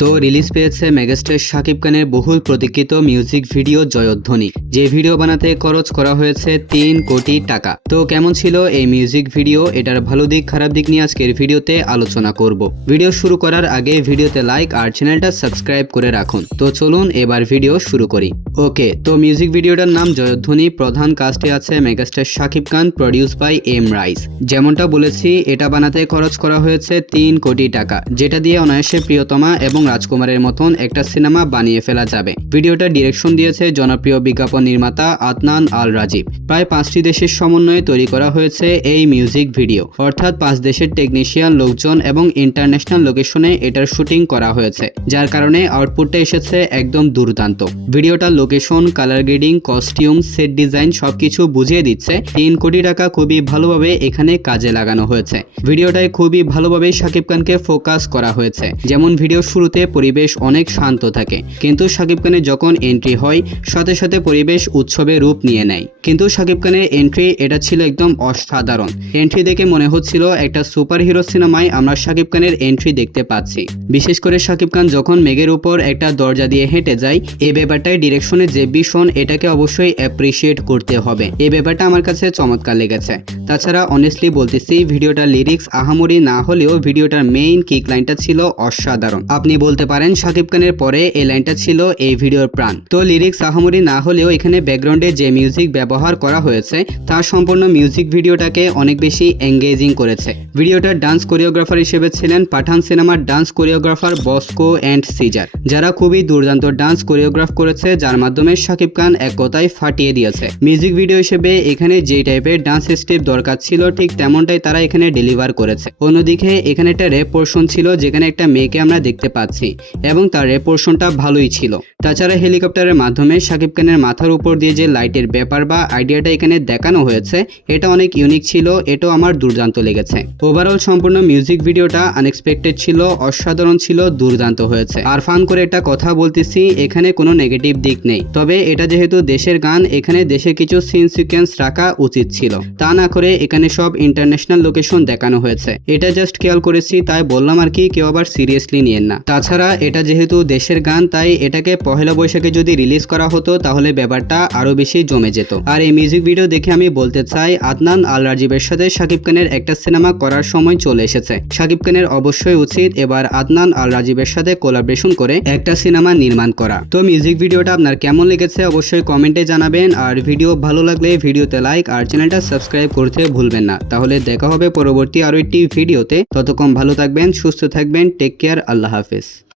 তো রিলিজ পেয়েছে মেগাস্টার শাকিব খানের বহুল প্রতীক্ষিত মিউজিক ভিডিও জয়ধ্বনি, যে ভিডিও বানাতে খরচ করা হয়েছে 3 কোটি টাকা। তো কেমন ছিল এই মিউজিক ভিডিও, এটার ভালো দিক খারাপ দিক নিয়ে আজকের ভিডিওতে আলোচনা করব। ভিডিও শুরু করার আগে ভিডিওতে লাইক আর চ্যানেলটা সাবস্ক্রাইব করে রাখুন। তো চলুন এবার ভিডিও শুরু করি। ওকে, তো মিউজিক ভিডিওটার নাম জয়ধ্বনি। প্রধান কাস্টে আছে megastar Shakib Khan, produce by M Rice. যেমনটা বলেছি, এটা বানাতে খরচ করা হয়েছে 3 কোটি টাকা, যেটা দিয়ে অনায়াসে প্রিয়তমা এবং রাজকুমারের মতন একটা সিনেমা বানিয়ে ফেলা যাবে। ভিডিওটা ডিরেকশন দিয়েছে জনপ্রিয় বিজ্ঞাপন নির্মাতা আদনান আল রাজীব। প্রায় 5টি দেশের সমন্বয়ে তৈরি করা হয়েছে এই মিউজিক ভিডিও, অর্থাৎ 5 দেশের টেকনিশিয়ান লোকজন এবং ইন্টারন্যাশনাল লোকেশনে এটার শুটিং করা হয়েছে, যার কারণে আউটপুটটা এসেছে একদম দুর্দান্ত। ভিডিওটার location, colour grading, costume, set design সবকিছু বুঝিয়ে দিচ্ছে 3 কোটি টাকা খুবই ভালোভাবে এখানে কাজে লাগানো হয়েছে। ভিডিওটায় খুবই ভালোভাবে শাকিব খানকে ফোকাস করা হয়েছে। যেমন ভিডিও শুরুতে পরিবেশ অনেক শান্ত থাকে, কিন্তু শাকিব খানের যখন এন্ট্রি হয় সাথে সাথে পরিবেশ উৎসবের রূপ নিয়ে নেয়। কিন্তু শাকিব খানের এন্ট্রি এটা ছিল একদম অসাধারণ। এন্ট্রি দেখে মনে হচ্ছিল একটা সুপার হিরো সিনেমায় আমরা শাকিব খানের এন্ট্রি দেখতে পাচ্ছি। বিশেষ করে শাকিব খান যখন মেঘের উপর একটা দরজা দিয়ে হেঁটে যায়, এই ব্যাপারটাই ডিরেকশনের যে ভীষণ, এটাকে অবশ্যই অ্যাপ্রিসিয়েট করতে হবে। এই ব্যাপারটা আমার কাছে চমৎকার লেগেছে। তাছাড়া অনেস্টলি বলতেছি, ভিডিওটার লিরিক্স আহামরি না হলেও ভিডিওটার মেইন কিক লাইনটা ছিল অসাধারণ। আপনি বলতে পারেন শাকিব খানের পরে এই লাইনটা ছিল এই ভিডিওর প্রাণ। তো লিরিক্স আহামরি না হলেও এখানে ব্যাকগ্রাউন্ডে যে মিউজিক ব্যবহার করা হয়েছে তা সম্পূর্ণ মিউজিক ভিডিওটাকে অনেক বেশি এঙ্গেজিং করেছে। ভিডিওটার ডান্স কোরিওগ্রাফার হিসেবে ছিলেন পাঠান সিনেমার dance choreographer Bosco and Caesar, যারা খুবই দুর্দান্ত ডান্স কোরিওগ্রাফ করেছে, যার মাধ্যমে শাকিব খান এক কথায় ফাটিয়ে দিয়েছে। মিউজিক ভিডিও হিসেবে এখানে যে টাইপের ডান্স স্টেপ দরকার ছিল ঠিক তেমনটাই তারা এখানে ডেলিভার করেছে। অন্যদিকে এখানে একটা রেপ পোর্শন ছিল, যেখানে একটা মেয়েকে আমরা দেখতে পাচ্ছি এবং তার রেপ পোর্শনটা ভালোই ছিল। তাছাড়া হেলিকপ্টারের মাধ্যমে শাকিব খানের মাথার উপর দিয়ে যে লাইটের ব্যাপার বা আইডিয়াটা এখানে দেখানো হয়েছে, এটা অনেক ইউনিক ছিল, এটাও আমার দুর্দান্ত লেগেছে। ওভারঅল সম্পূর্ণ মিউজিক ভিডিওটা আনএক্সপেক্টেড ছিল, অসাধারণ ছিল, দুর্দান্ত হয়েছে। আর ফান করে একটা কথা বলতেছি, এখানে কোনো নেগেটিভ দিক নেই, তবে এটা যেহেতু দেশের গান, এখানে দেশের কিছু সিন সিকোয়েন্স রাখা উচিত ছিল। তা না করে এখানে সব ইন্টারন্যাশনাল লোকেশন দেখানো হয়েছে। এটা জাস্ট খেয়াল করেছি, তাই বললাম আর কি, কেউ আবার সিরিয়াসলি নিয়েন না। তাছাড়া এটা যেহেতু দেশের গান, তাই এটাকে পহেলা বৈশাখে যদি রিলিজ করা হতো তাহলে ব্যাপারটা আরো বেশি জমে যেত। আর এই মিউজিক ভিডিও দেখে আমি বলতে চাই, আদনান আল রাজীবের সাথে শাকিব খানের একটা সিনেমা করার সময় চলে এসেছে। শাকিব খানের অবশ্যই উচিত এবার আদনান আল রাজীবের সাথে কোলাবরেশন করে একটা সিনেমা নির্মাণ করা। তো মিউজিক ভিডিওটা আপনার কেমন লেগেছে অবশ্যই কমেন্টে জানাবেন। আর ভিডিও ভালো লাগলে ভিডিওতে লাইক আর চ্যানেলটা সাবস্ক্রাইব করতে ভুলবেন না। তাহলে দেখা হবে পরবর্তী আরো একটি ভিডিওতে। ততক্ষণ ভালো থাকবেন, সুস্থ থাকবেন, টেক কেয়ার, আল্লাহ হাফেজ।